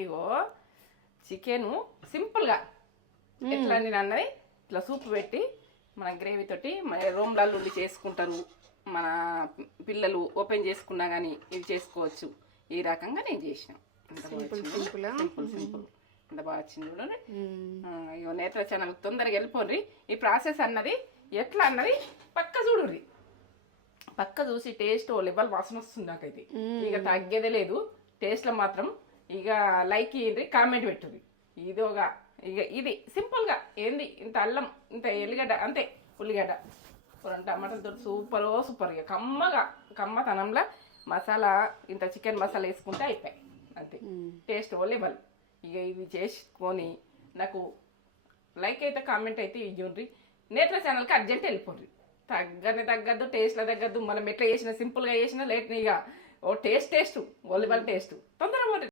ఇగో chicken సింపుల్గా ఎట్లా నేను అన్నది ఇట్లా సూప్ పెట్టి మన గ్రేవీ తోటి మన రోమ్లాలు ఉండి చేసుకుంటారు. మన పిల్లలు ఓపెన్ చేసుకున్నా కానీ ఇది చేసుకోవచ్చు. ఈ రకంగా నేను చేసిన సింపుల్ ఎంత బాగా వచ్చింది చూడండి. ఇగో నేత్ర ఛానల్ తొందరగా వెళ్ళిపోండి. ఈ ప్రాసెస్ అన్నది ఎట్లా అన్నది పక్క చూడుర్రి. పక్క చూసి టేస్ట్ లెవెల్ వాసన వస్తుంది నాకైతే. ఇక తగ్గేదే లేదు టేస్ట్లో మాత్రం. ఇక లైక్ ఇయ్యండి, కామెంట్ పెట్టుర్రి. ఇదోగా ఇక ఇది సింపుల్గా ఏంది ఇంత అల్లం ఇంత ఎల్లిగడ్డ అంతే, ఉల్లిగడ్డ 2 టమాటాలతో సూపర్. ఇక కమ్మతనంలో మసాలా ఇంత చికెన్ మసాలా వేసుకుంటే అయిపోయాయి అంతే. Taste level. ఇక ఇవి చేసుకొని నాకు లైక్ అయితే కామెంట్ అయితే ఇవ్వండి. నేత్ర ఛానల్కి అర్జెంట్ వెళ్ళిపోండి. తగ్గద్దు టేస్ట్లో తగ్గద్దు. మనం ఎట్లా చేసినా సింపుల్గా చేసినా లేట్ ఇక ఓ టేస్ట్ ఓ లెవెల్ టేస్ట్ తొందరగా